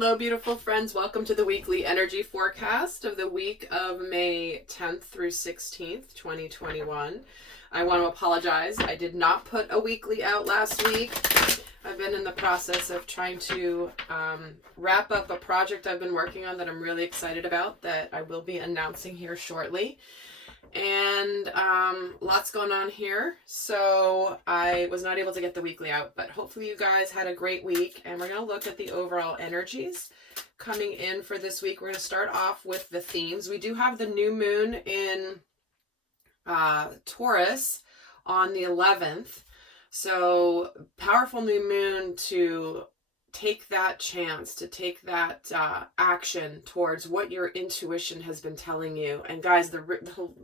Hello, beautiful friends. Welcome to the weekly energy forecast of the week of May 10th through 16th, 2021. I want to apologize. I did not put a weekly out last week. I've been in the process of trying to wrap up a project I've been working on that I'm really excited about that I will be announcing here shortly. And lots going on here, so I was not able to get the weekly out, but hopefully you guys had a great week. And we're going to look at the overall energies coming in for this week. We're going to start off with the themes. We do have the new moon in Taurus on the 11th, so powerful new moon to take that chance, to take that action towards what your intuition has been telling you. And guys, the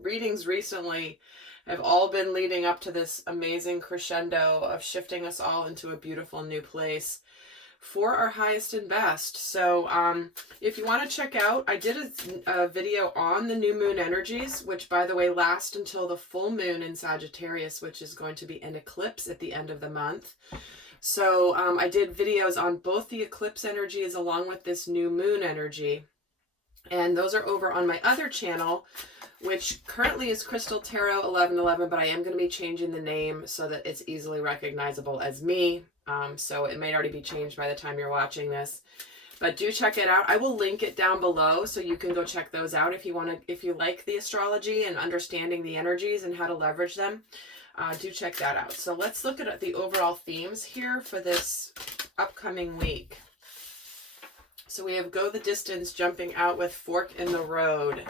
readings recently have all been leading up to this amazing crescendo of shifting us all into a beautiful new place for our highest and best. So if you want to check out, I did a video on the new moon energies, which by the way last until the full moon in Sagittarius, which is going to be an eclipse at the end of the month. So I did videos on both the eclipse energies along with this new moon energy. And those are over on my other channel, which currently is Crystal Tarot 1111, but I am going to be changing the name so that it's easily recognizable as me. So it may already be changed by the time you're watching this. But do check it out. I will link it down below so you can go check those out if you want to, if you like the astrology and understanding the energies and how to leverage them. Do check that out. So let's look at the overall themes here for this upcoming week. So we have Go the Distance jumping out with Fork in the Road.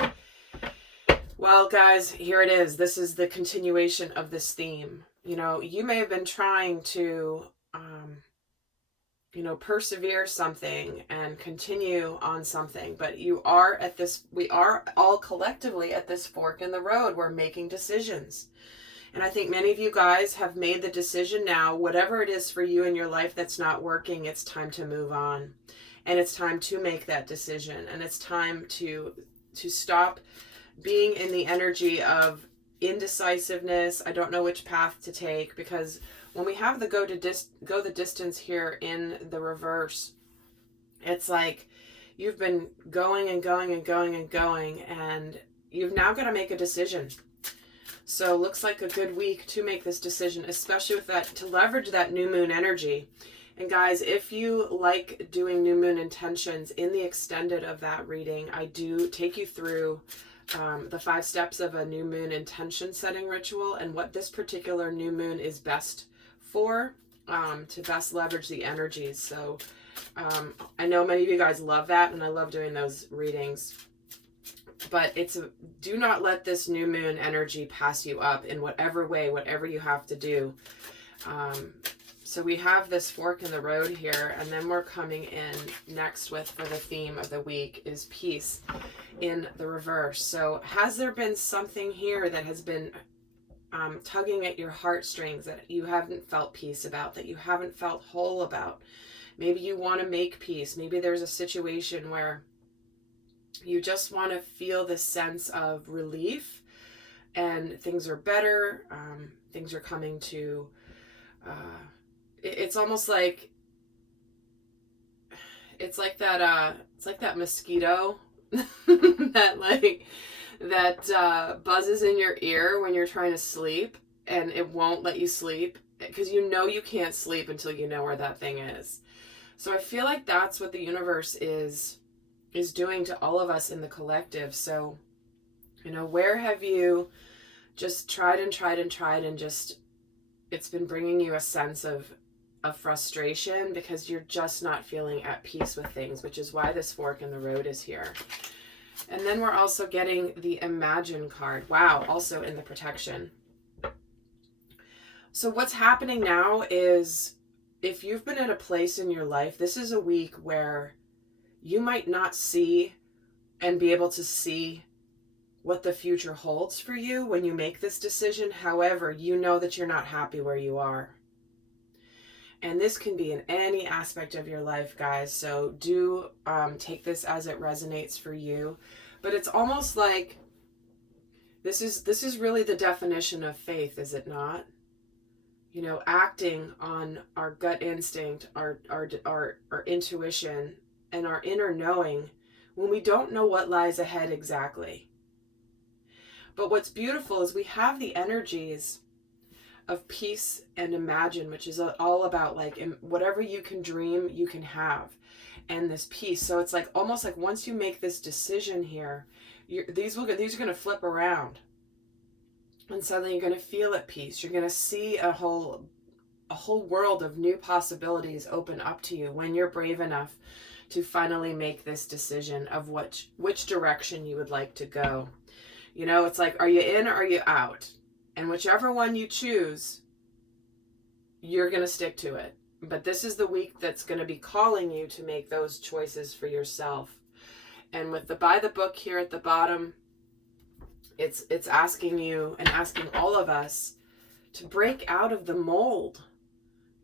Well, guys, here it is. This is the continuation of this theme. You know, you may have been trying to, persevere something and continue on something, but you are at this, we are all collectively at this fork in the road. We're making decisions. And I think many of you guys have made the decision now, whatever it is for you in your life that's not working, it's time to move on. And it's time to make that decision. And it's time to stop being in the energy of indecisiveness. I don't know which path to take, because when we have the go the distance here in the reverse, it's like you've been going and going and going and going, and you've now got to make a decision. So looks like a good week to make this decision, especially with that, to leverage that new moon energy. And guys, if you like doing new moon intentions in the extended of that reading, I do take you through the 5 steps of a new moon intention setting ritual and what this particular new moon is best for, to best leverage the energies. So I know many of you guys love that, and I love doing those readings. But do not let this new moon energy pass you up in whatever way, whatever you have to do. So we have this fork in the road here, and then we're coming in next with, for the theme of the week, is peace in the reverse. So has there been something here that has been tugging at your heartstrings that you haven't felt peace about, that you haven't felt whole about? Maybe you want to make peace. Maybe there's a situation where you just want to feel this sense of relief and things are better. Things are coming to, it's almost like, it's like that mosquito that buzzes in your ear when you're trying to sleep, and it won't let you sleep because you know you can't sleep until you know where that thing is. So I feel like that's what the universe is doing to all of us in the collective. So, where have you just tried and just, it's been bringing you a sense of frustration because you're just not feeling at peace with things, which is why this fork in the road is here. And then we're also getting the Imagine card. Wow, also in the protection. So what's happening now is, if you've been at a place in your life, this is a week where you might not see and be able to see what the future holds for you when you make this decision. However, you know that you're not happy where you are. And this can be in any aspect of your life, guys. So do take this as it resonates for you. But it's almost like this is really the definition of faith, is it not? Acting on our gut instinct, our intuition, and our inner knowing when we don't know what lies ahead exactly. But what's beautiful is we have the energies of peace and imagine, which is all about like whatever you can dream, you can have, and this peace. So it's like almost like once you make this decision here, these are going to flip around, and suddenly you're going to feel at peace. You're going to see a whole world of new possibilities open up to you when you're brave enough to finally make this decision of which direction you would like to go. You know, it's like, are you in or are you out? And whichever one you choose, you're going to stick to it. But this is the week that's going to be calling you to make those choices for yourself. And with the by the book here at the bottom, it's asking you and asking all of us to break out of the mold.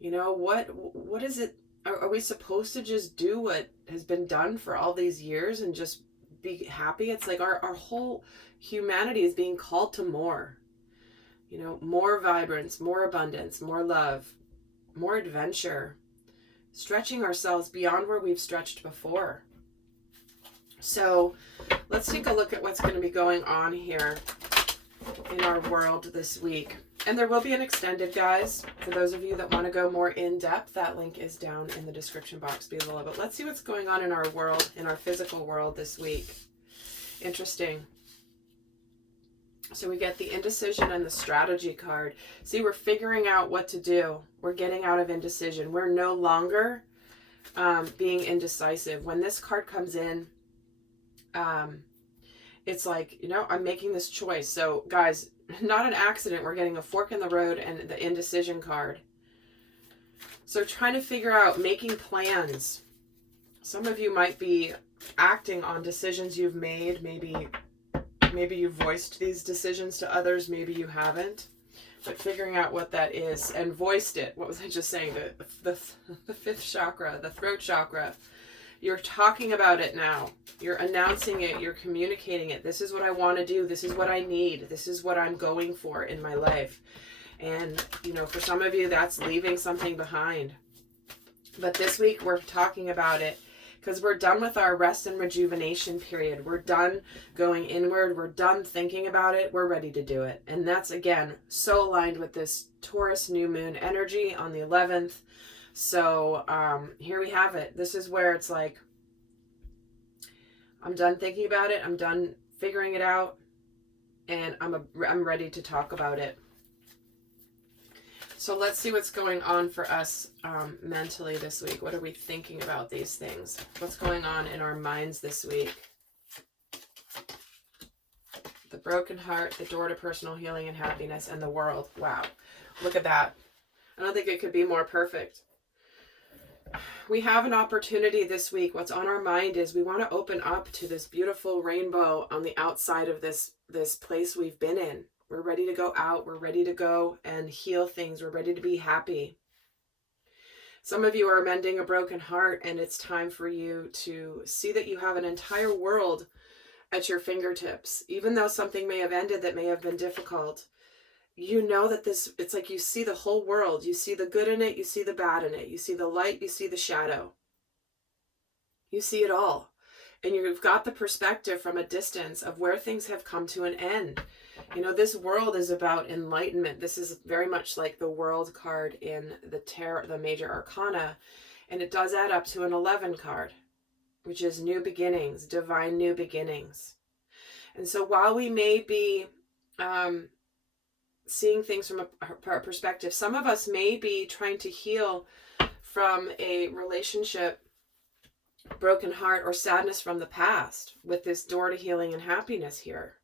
You know, what is it? Are we supposed to just do what has been done for all these years and just be happy? It's like our whole humanity is being called to more. You know, more vibrance, more abundance, more love, more adventure, stretching ourselves beyond where we've stretched before. So let's take a look at what's going to be going on here in our world this week. And there will be an extended, guys. For those of you that want to go more in depth, that link is down in the description box below. But let's see what's going on in our world, in our physical world this week. Interesting. So we get the indecision and the strategy card. See, we're figuring out what to do. We're getting out of indecision. We're no longer being indecisive. When this card comes in, it's like, you know, I'm making this choice. So guys, not an accident. We're getting a fork in the road and the indecision card. So trying to figure out, making plans. Some of you might be acting on decisions you've made. Maybe you voiced these decisions to others. Maybe you haven't. But figuring out what that is and voiced it. What was I just saying? The fifth chakra, the throat chakra. You're talking about it now. You're announcing it. You're communicating it. This is what I want to do. This is what I need. This is what I'm going for in my life. And, you know, for some of you, that's leaving something behind. But this week, we're talking about it because we're done with our rest and rejuvenation period. We're done going inward. We're done thinking about it. We're ready to do it. And that's, again, so aligned with this Taurus new moon energy on the 11th. So here we have it. This is where it's like, I'm done thinking about it. I'm done figuring it out. And I'm ready to talk about it. So let's see what's going on for us mentally this week. What are we thinking about these things? What's going on in our minds this week? The broken heart, the door to personal healing and happiness, and the world. Wow. Look at that. I don't think it could be more perfect. We have an opportunity this week. What's on our mind is we want to open up to this beautiful rainbow on the outside of this place we've been in. We're ready to go out. We're ready to go and heal things. We're ready to be happy. Some of you are mending a broken heart, and it's time for you to see that you have an entire world at your fingertips. Even though something may have ended that may have been difficult, you know that it's like you see the whole world. You see the good in it. You see the bad in it. You see the light. You see the shadow. You see it all. And you've got the perspective from a distance of where things have come to an end. You know, this world is about enlightenment. This is very much like the world card in the major arcana. And it does add up to an 11 card, which is new beginnings, divine new beginnings. And so while we may be seeing things from a perspective, some of us may be trying to heal from a relationship, broken heart, or sadness from the past with this door to healing and happiness here.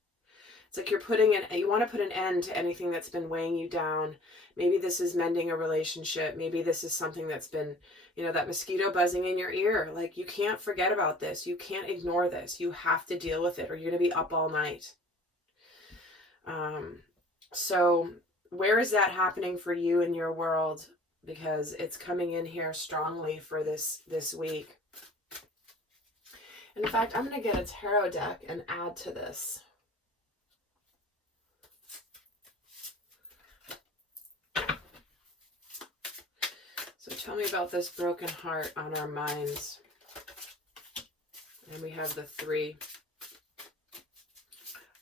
It's like you want to put an end to anything that's been weighing you down. Maybe this is mending a relationship. Maybe this is something that's been, you know, that mosquito buzzing in your ear. Like, you can't forget about this. You can't ignore this. You have to deal with it, or you're going to be up all night. So where is that happening for you in your world? Because it's coming in here strongly for this week. And in fact, I'm going to get a tarot deck and add to this. So tell me about this broken heart on our minds. And we have the 3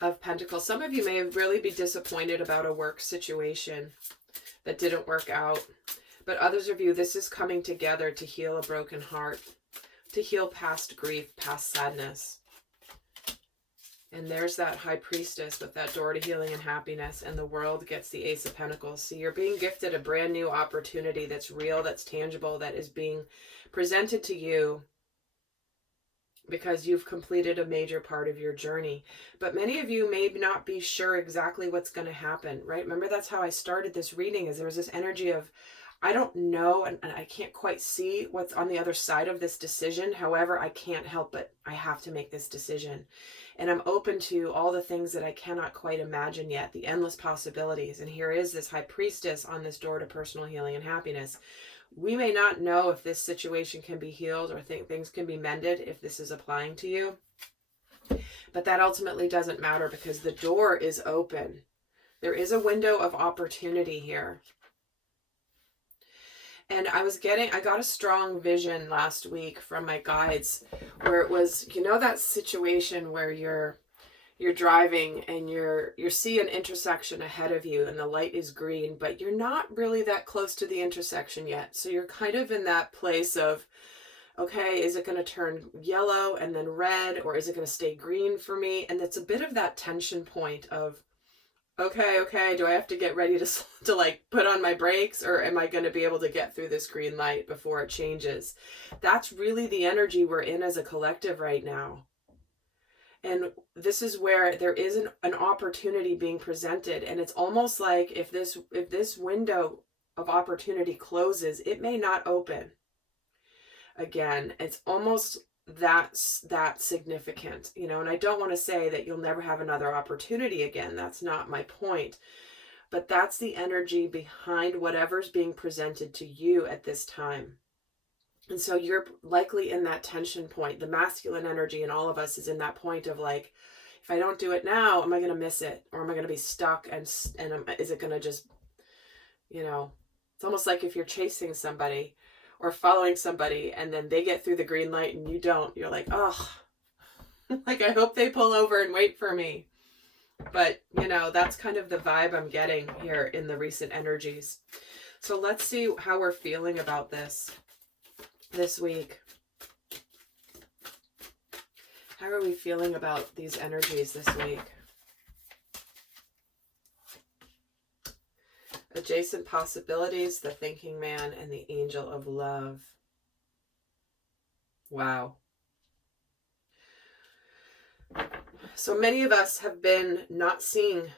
of Pentacles. Some of you may really be disappointed about a work situation that didn't work out. But others of you, this is coming together to heal a broken heart, to heal past grief, past sadness. And there's that High Priestess with that door to healing and happiness, and the World gets the Ace of Pentacles. So you're being gifted a brand new opportunity that's real, that's tangible, that is being presented to you because you've completed a major part of your journey. But many of you may not be sure exactly what's going to happen, right? Remember, that's how I started this reading, is there was this energy of, I don't know, and I can't quite see what's on the other side of this decision. However, I can't help it. I have to make this decision. And I'm open to all the things that I cannot quite imagine yet, the endless possibilities. And here is this High Priestess on this door to personal healing and happiness. We may not know if this situation can be healed or think things can be mended if this is applying to you. But that ultimately doesn't matter because the door is open. There is a window of opportunity here. And I got a strong vision last week from my guides where it was, you know, that situation where you're driving and you see an intersection ahead of you and the light is green, but you're not really that close to the intersection yet. So you're kind of in that place of, okay, is it going to turn yellow and then red, or is it going to stay green for me? And it's a bit of that tension point of, okay, do I have to get ready to like put on my brakes, or am I going to be able to get through this green light before it changes? That's really the energy we're in as a collective right now. And this is where there is an opportunity being presented. And it's almost like if this window of opportunity closes, it may not open again. It's almost that significant, you know. And I don't want to say that you'll never have another opportunity again. That's not my point. But that's the energy behind whatever's being presented to you at this time. And so you're likely in that tension point. The masculine energy in all of us is in that point of like, if I don't do it now, am I going to miss it? Or am I going to be stuck? And is it going to just, you know, it's almost like if you're chasing somebody or following somebody and then they get through the green light and you don't, you're like, oh, like I hope they pull over and wait for me. But, you know, that's kind of the vibe I'm getting here in the recent energies. So let's see how we're feeling about this week. How are we feeling about these energies this week? Adjacent possibilities, the thinking man, and the angel of love. Wow. So many of us have been not seeing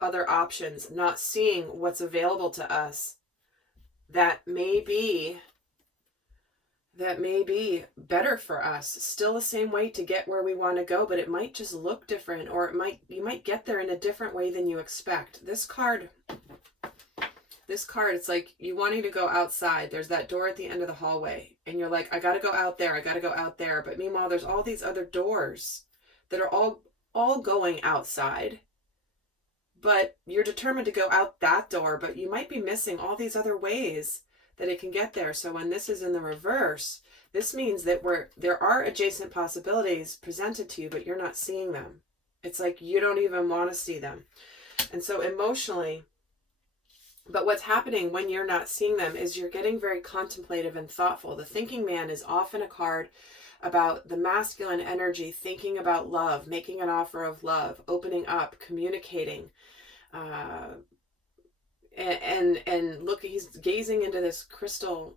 other options, not seeing what's available to us that may be better for us. Still the same way to get where we want to go, but it might just look different, or you might get there in a different way than you expect. This card, it's like you wanting to go outside. There's that door at the end of the hallway, and you're like, I got to go out there. But meanwhile, there's all these other doors that are all going outside. But you're determined to go out that door, but you might be missing all these other ways that it can get there. So when this is in the reverse, this means that there are adjacent possibilities presented to you, but you're not seeing them. It's like you don't even want to see them. And so emotionally, but what's happening when you're not seeing them is you're getting very contemplative and thoughtful. The thinking man is often a card about the masculine energy, thinking about love, making an offer of love, opening up, communicating, and look, he's gazing into this crystal,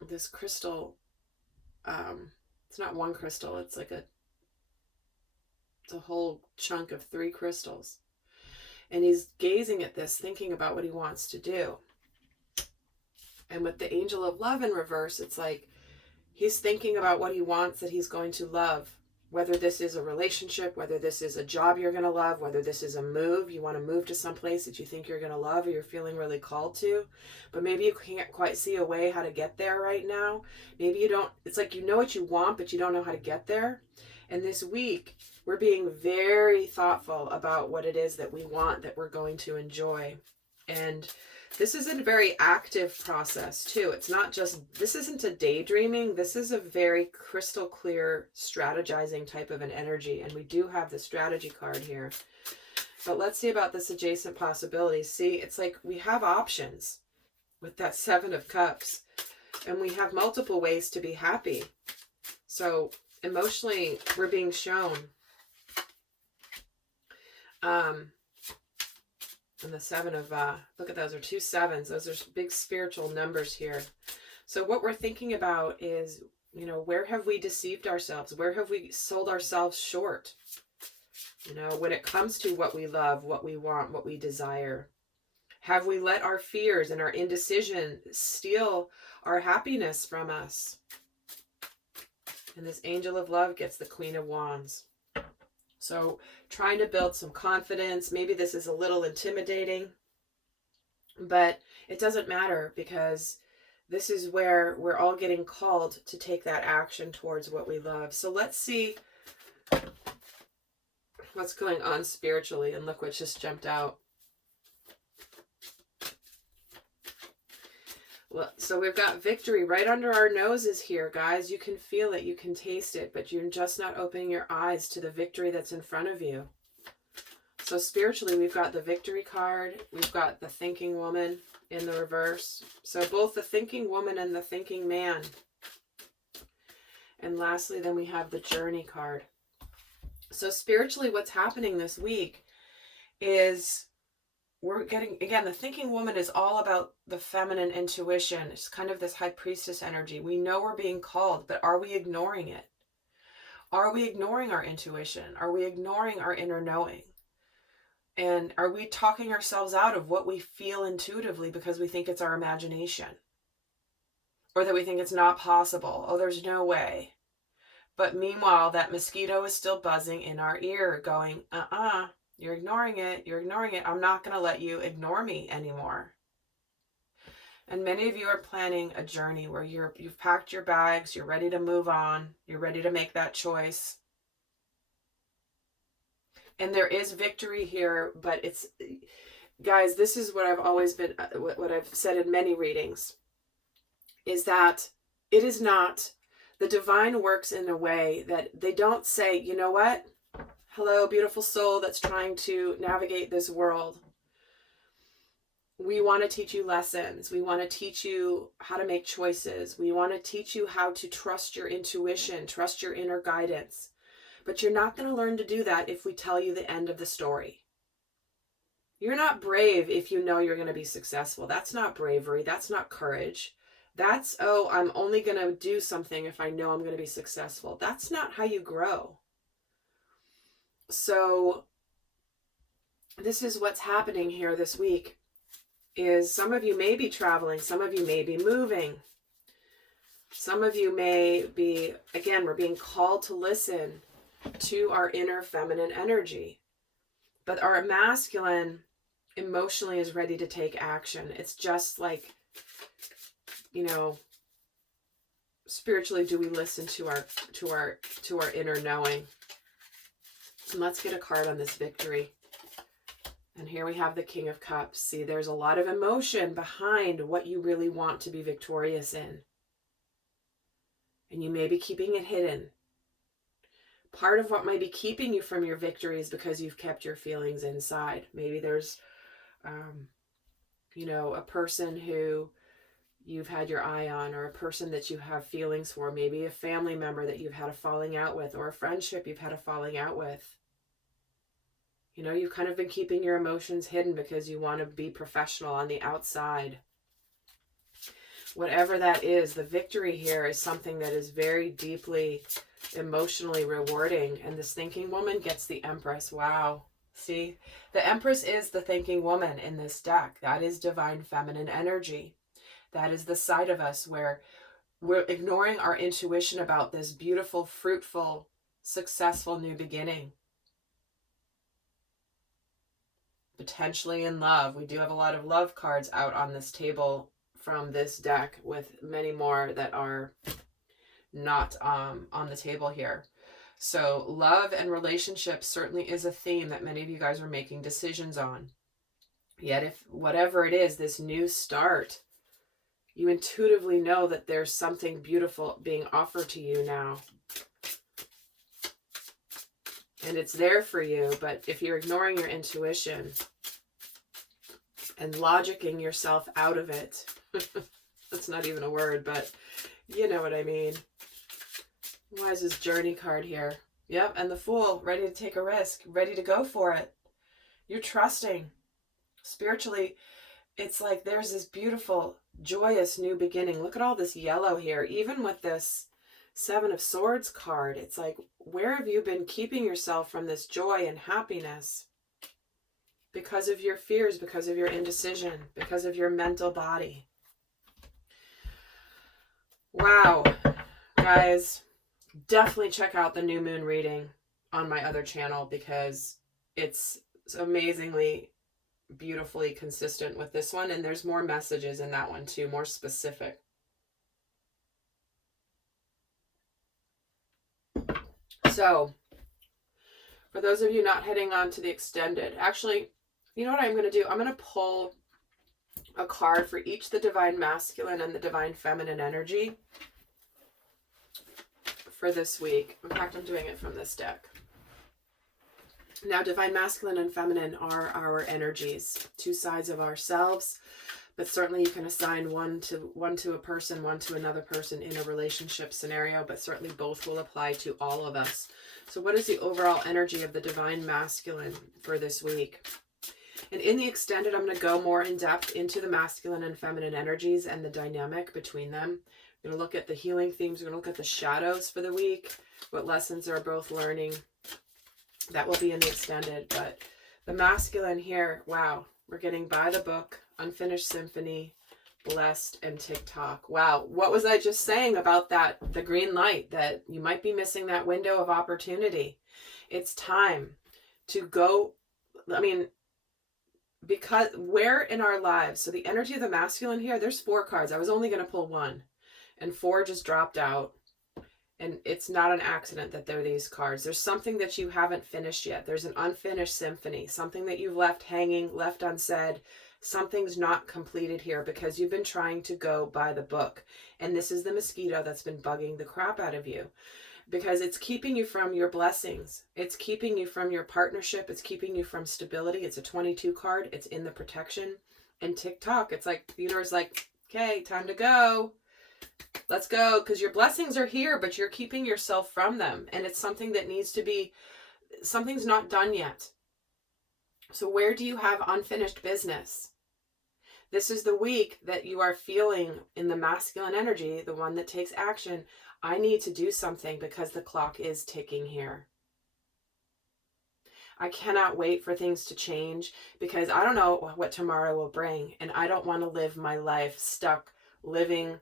it's not one crystal, it's a whole chunk of 3 crystals. And he's gazing at this, thinking about what he wants to do. And with the angel of love in reverse, it's like he's thinking about what he wants that he's going to love. Whether this is a relationship, whether this is a job you're going to love, whether this is a move, you want to move to some place that you think you're going to love or you're feeling really called to, but maybe you can't quite see a way how to get there right now. Maybe you don't, it's like you know what you want, but you don't know how to get there. And this week, we're being very thoughtful about what it is that we want, that we're going to enjoy. And This is a very active process too. It's not just, this isn't a daydreaming. This is a very crystal clear strategizing type of an energy. And we do have the strategy card here. But let's see about this adjacent possibilities. See, it's like we have options with that Seven of Cups. And we have multiple ways to be happy. So emotionally, we're being shown. And the Seven of, look at those, are 2 sevens. Those are big spiritual numbers here. So what we're thinking about is, you know, where have we deceived ourselves? Where have we sold ourselves short? You know, when it comes to what we love, what we want, what we desire. Have we let our fears and our indecision steal our happiness from us? And this Angel of Love gets the Queen of Wands. So trying to build some confidence. Maybe this is a little intimidating, but it doesn't matter, because this is where we're all getting called to take that action towards what we love. So let's see what's going on spiritually. And look what just jumped out. So we've got victory right under our noses here, guys. You can feel it, you can taste it, but you're just not opening your eyes to the victory that's in front of you. So spiritually, we've got the victory card. We've got the thinking woman in the reverse. So both the thinking woman and the thinking man. And lastly, then we have the journey card. So spiritually, what's happening this week is we're getting, again, the thinking woman is all about the feminine intuition. It's kind of this high priestess energy. We know we're being called, but are we ignoring it? Are we ignoring our intuition? Are we ignoring our inner knowing? And are we talking ourselves out of what we feel intuitively because we think it's our imagination? Or that we think it's not possible? Oh, there's no way. But meanwhile, that mosquito is still buzzing in our ear going, you're ignoring it. You're ignoring it. I'm not going to let you ignore me anymore. And many of you are planning a journey where you've packed your bags. You're ready to move on. You're ready to make that choice. And there is victory here, but it's, guys, this is what I've always been, what I've said in many readings, is that it is not, the divine works in a way that they don't say, you know what? Hello, beautiful soul that's trying to navigate this world. We want to teach you lessons. We want to teach you how to make choices. We want to teach you how to trust your intuition, trust your inner guidance. But you're not going to learn to do that if we tell you the end of the story. You're not brave if you know you're going to be successful. That's not bravery. That's not courage. That's, oh, I'm only going to do something if I know I'm going to be successful. That's not how you grow. So this is what's happening here this week, is some of you may be traveling. Some of you may be moving. Some of you may be, again, we're being called to listen to our inner feminine energy. But our masculine emotionally is ready to take action. It's just like, you know, spiritually, do we listen to our inner knowing? And let's get a card on this victory. And here we have the King of Cups. See, there's a lot of emotion behind what you really want to be victorious in. And you may be keeping it hidden. Part of what might be keeping you from your victory is because you've kept your feelings inside. Maybe there's, you know, a person who you've had your eye on, or a person that you have feelings for, maybe a family member that you've had a falling out with, or a friendship you've had a falling out with. You know, you've kind of been keeping your emotions hidden because you want to be professional on the outside. Whatever that is, the victory here is something that is very deeply emotionally rewarding. And this thinking woman gets the Empress. Wow. See, the Empress is the thinking woman in this deck. That is divine feminine energy. That is the side of us where we're ignoring our intuition about this beautiful, fruitful, successful new beginning. Potentially in love. We do have a lot of love cards out on this table from this deck, with many more that are not on the table here. So love and relationships certainly is a theme that many of you guys are making decisions on. Yet if whatever it is, this new start, you intuitively know that there's something beautiful being offered to you now. And it's there for you, but if you're ignoring your intuition and logicking yourself out of it, that's not even a word, but you know what I mean. Why is this Journey card here? Yep, and the Fool, ready to take a risk, ready to go for it. You're trusting. Spiritually, it's like there's this beautiful, joyous new beginning. Look at all this yellow here. Even with this Seven of Swords card, it's like, where have you been keeping yourself from this joy and happiness? Because of your fears, because of your indecision, because of your mental body. Wow, guys, definitely check out the new moon reading on my other channel because it's amazingly beautifully consistent with this one, and there's more messages in that one too, more specific. So for those of you not heading on to the extended, actually, you know what I'm going to do? I'm going to pull a card for each the divine masculine and the divine feminine energy for this week. In fact, I'm doing it from this deck. Now, divine masculine and feminine are our energies, two sides of ourselves, but certainly you can assign one to a person, one to another person in a relationship scenario, but certainly both will apply to all of us. So what is the overall energy of the divine masculine for this week? And in the extended, I'm going to go more in depth into the masculine and feminine energies and the dynamic between them. We're going to look at the healing themes. We're going to look at the shadows for the week, what lessons are both learning. That will be in the extended. But the masculine here, wow, we're getting By the Book, Unfinished Symphony, Blessed, and TikTok. Wow, what was I just saying about that, the green light, that you might be missing that window of opportunity? It's time to go, I mean, because where in our lives, so the energy of the masculine here, there's 4 cards. I was only going to pull 1, and 4 just dropped out. And it's not an accident that they're these cards. There's something that you haven't finished yet. There's an unfinished symphony, something that you've left hanging, left unsaid. Something's not completed here because you've been trying to go by the book. And this is the mosquito that's been bugging the crap out of you because it's keeping you from your blessings. It's keeping you from your partnership. It's keeping you from stability. It's a 22 card. It's in the protection. And TikTok, it's like the universe, like, okay, time to go. Let's go, because your blessings are here, but you're keeping yourself from them. And it's something that needs to be, something's not done yet. So where do you have unfinished business? This is the week that you are feeling in the masculine energy, the one that takes action. I need to do something because the clock is ticking here. I cannot wait for things to change because I don't know what tomorrow will bring. And I don't want to live my life stuck living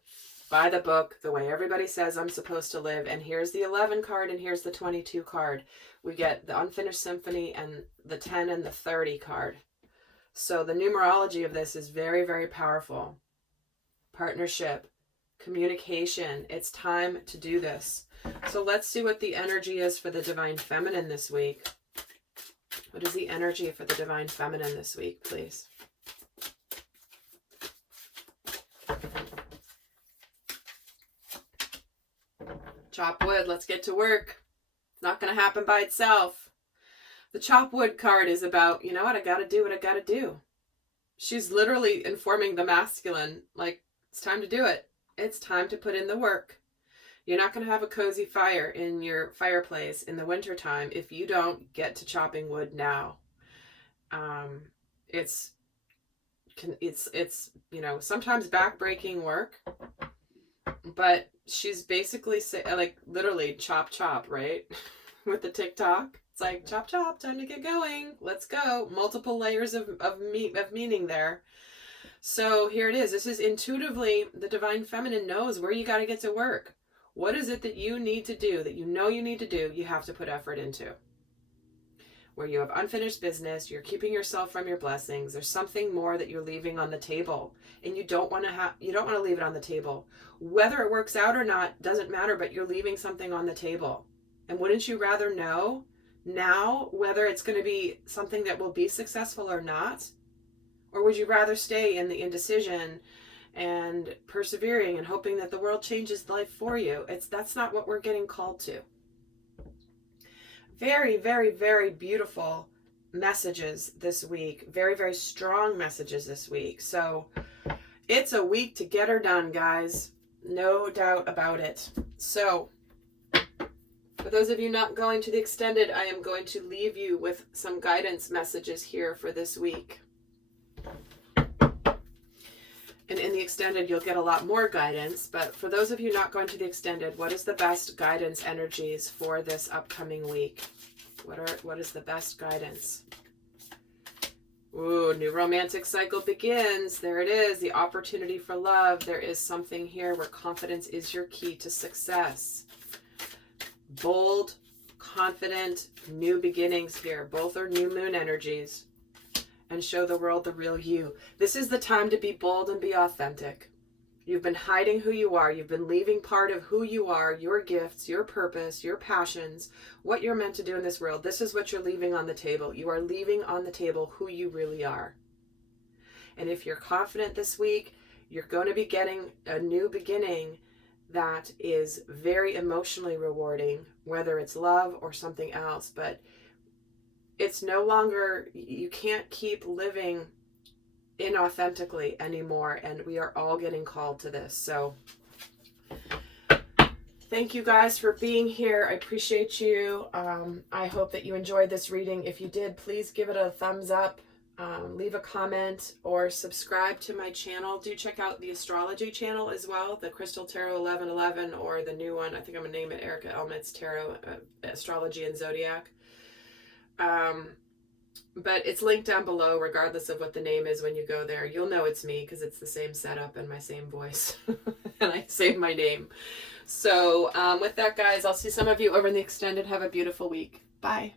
by the book, the way everybody says I'm supposed to live. And here's the 11 card and here's the 22 card. We get the Unfinished Symphony and the 10 and the 30 card. So the numerology of this is very, very powerful. Partnership, communication. It's time to do this. So let's see what the energy is for the divine feminine this week. What is the energy for the divine feminine this week, please? Chop wood, let's get to work. It's not going to happen by itself. The chop wood card is about, you know what, I got to do what I got to do. She's literally informing the masculine, like, it's time to do it. It's time to put in the work. You're not going to have a cozy fire in your fireplace in the wintertime if you don't get to chopping wood now. It's you know, sometimes backbreaking work, but she's basically like literally chop chop, right? With the TikTok, it's like chop chop, time to get going. Let's go. Multiple layers of meaning there. So here it is. This is intuitively the divine feminine knows where you got to get to work. What is it that you need to do, that you know you need to do, you have to put effort into? Where you have unfinished business, you're keeping yourself from your blessings. There's something more that you're leaving on the table, and you don't want to leave it on the table. Whether it works out or not doesn't matter, but you're leaving something on the table. And wouldn't you rather know now whether it's going to be something that will be successful or not? Or would you rather stay in the indecision and persevering and hoping that the world changes life for you? That's not what we're getting called to. Very, very, very beautiful messages this week. Very, very strong messages this week. So it's a week to get her done, guys. No doubt about it. So for those of you not going to the extended, I am going to leave you with some guidance messages here for this week. And in the extended, you'll get a lot more guidance. But for those of you not going to the extended, what is the best guidance energies for this upcoming week? What is the best guidance? Ooh, new romantic cycle begins. There it is, the opportunity for love. There is something here where confidence is your key to success. Bold, confident, new beginnings here. Both are new moon energies. And show the world the real you. This is the time to be bold and be authentic. You've been hiding who you are. You've been leaving part of who you are, your gifts, your purpose, your passions, what you're meant to do in this world. This is what you're leaving on the table. You are leaving on the table who you really are. And if you're confident this week, you're going to be getting a new beginning that is very emotionally rewarding, whether it's love or something else. But it's no longer, you can't keep living inauthentically anymore, and we are all getting called to this. So thank you guys for being here. I appreciate you. I hope that you enjoyed this reading. If you did, please give it a thumbs up, leave a comment, or subscribe to my channel. Do check out the astrology channel as well, the Crystal Tarot 1111, or the new one, I think I'm gonna name it Erica Elmet's Tarot, Astrology and Zodiac. But it's linked down below regardless of what the name is. When you go there, you'll know it's me because it's the same setup and my same voice. And I saved my name. So with that, guys, I'll see some of you over in the extended. Have a beautiful week. Bye.